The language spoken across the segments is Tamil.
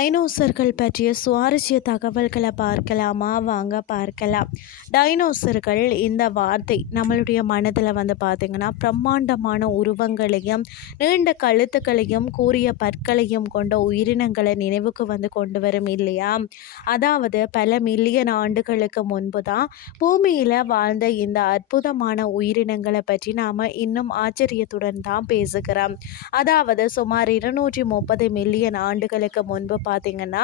டைனோசர்கள் பற்றிய சுவாரஸ்ய தகவல்களை பார்க்கலாமா? வாங்க பார்க்கலாம். டைனோசர்கள் இந்த வார்த்தை நம்மளுடைய மனதில் வந்து பார்த்திங்கன்னா பிரம்மாண்டமான உருவங்களையும் நீண்ட கழுத்துக்களையும் கூறிய பற்களையும் கொண்ட உயிரினங்களை நினைவுக்கு வந்து கொண்டு வரும் இல்லையா? அதாவது பல மில்லியன் ஆண்டுகளுக்கு முன்பு தான் பூமியில் வாழ்ந்த இந்த அற்புதமான உயிரினங்களை பற்றி நாம் இன்னும் ஆச்சரியத்துடன் தான் பேசுகிறோம். அதாவது சுமார் இருநூற்றி முப்பது மில்லியன் ஆண்டுகளுக்கு முன்பு பார்த்தீங்கன்னா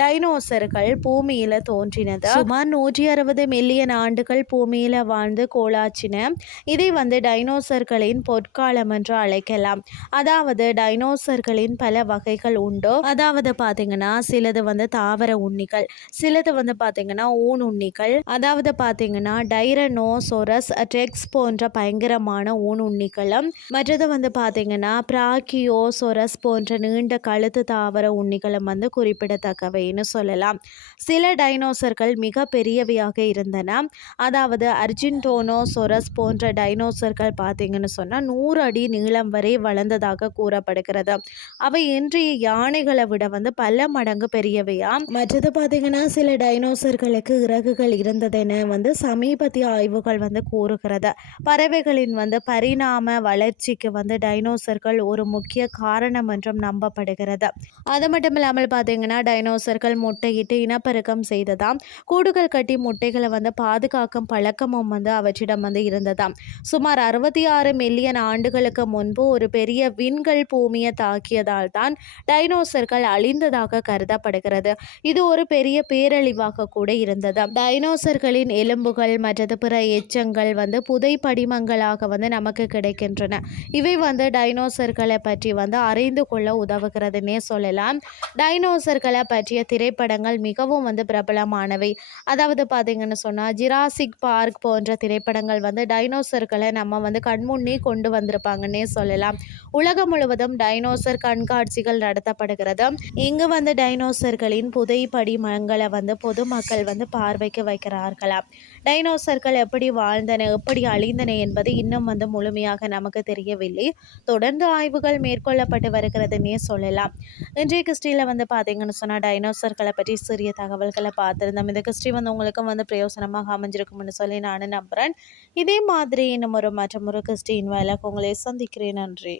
டைனோசர்கள் பூமியில் தோன்றினது. சுமார் நூற்றி அறுபது மில்லியன் ஆண்டுகள் பூமியில் வாழ்ந்து கோலாச்சின இதை வந்து டைனோசர்களின் பொற்காலம் என்று அழைக்கலாம். அதாவது டைனோசர்களின் பல வகைகள் உண்டு? அதாவது பார்த்தீங்கன்னா சிலது வந்து தாவர உண்ணிகள் சிலது வந்து பார்த்தீங்கன்னா ஊன் உண்ணிகள் அதாவது பார்த்தீங்கன்னா டைரனோசோரஸ் டெக்ஸ் போன்ற பயங்கரமான ஊன் உண்ணிகளும் மற்றது வந்து பார்த்தீங்கன்னா பிராக்கியோசோரஸ் போன்ற நீண்ட கழுத்து தாவர உண்ணிகளும் வந்து குறிப்பிடத்தக்கவைன்னு சொல்லலாம். சில டைனோசர்கள் மிக பெரியவையாக இருந்தன. அதாவது அர்ஜின்டோனோசோரஸ் போன்ற டைனோசர்கள் பார்த்தீங்கன்னு சொன்னால் நூறு அடி நீளம் வரை வளர்ந்ததாக கூறப்படுகிறது. அவை இன்றைய யானைகளை விட வந்து பல மடங்கு பெரியவையா? மற்றது பார்த்தீங்கன்னா சில டைனோசர்களுக்கு இறகுகள் இருந்ததென வந்து சமீபத்திய ஆய்வுகள் வந்து கூறுகிறது. பறவைகளின் வந்து பரிணாம வளர்ச்சிக்கு வந்து டைனோசர்கள் ஒரு முக்கிய காரணம் என்றும் நம்பப்படுகிறது. அது மட்டும் இல்லாமல் பார்த்தீங்கன்னா டைனோசர்கள் முட்டையிட்டு இனப்பெருக்கம் செய்ததாம். கூடுகள் கட்டி முட்டைகளை வந்து பாதுகாக்கும் பழக்கமும் வந்து அவற்றிடம் வந்து இருந்ததாம். சுமார் அறுபத்தி ஆறு மில்லியன் ஆண்டுகளுக்கு முன்பு ஒரு பெரிய விண்கள் பூமியை தாக்கியதால் தான் டைனோசர்கள் அழிந்ததாக கருதப்படுகிறது. இது ஒரு பெரிய பேரழிவாக கூட இருந்தது டைனோசர்களின் எலும்புகள் மற்றது பிற எச்சங்கள் வந்து புதை படிமங்களாக வந்து நமக்கு கிடைக்கின்றன. இவை வந்து டைனோசர்களை பற்றி வந்து அறிந்து கொள்ள உதவுகிறதுனே சொல்லலாம். டைனோசர்களை பற்றிய திரைப்படங்கள் மிகவும் வந்து பிரபலமானவை. அதாவது பார்த்திங்கன்னு சொன்னால் ஜிராசிக் பார்க் போன்ற திரைப்படங்கள் வந்து டைனோசர்களை நம்ம வந்து கண்முன்னே கொண்டு வந்திருப்பாங்கன்னே சொல்லலாம். உலகம் முழுவதும் டைனோசர் கண்காட்சிகள் நடத்தப்படுகிறது. இங்கு வந்து டைனோசர்களின் புதைப்படிமங்களை வந்து பொதுமக்கள் வந்து பார்வைக்கு வைக்கிறார்களாம். டைனோசர்கள் எப்படி வாழ்ந்தன எப்படி அழிந்தன என்பது இன்னும் வந்து முழுமையாக நமக்கு தெரியவில்லை. தொடர்ந்து ஆய்வுகள் மேற்கொள்ளப்பட்டு வருகிறதுன்னே சொல்லலாம். இன்றைய கிறிஸ்டியில் வந்து பார்த்தீங்கன்னு சொன்னால் டைனோசர்களை பற்றி சிறிய தகவல்களை பார்த்துருந்தோம். இந்த கிறிஸ்டி வந்து உங்களுக்கும் வந்து பிரயோசனமாக அமைஞ்சிருக்கும்னு சொல்லி நான் நம்புகிறேன் இதே மாதிரி இன்னும் ஒரு மற்றும் ஒரு கிறிஸ்டின் வேலை உங்களை சந்திக்கிறேன். நன்றி.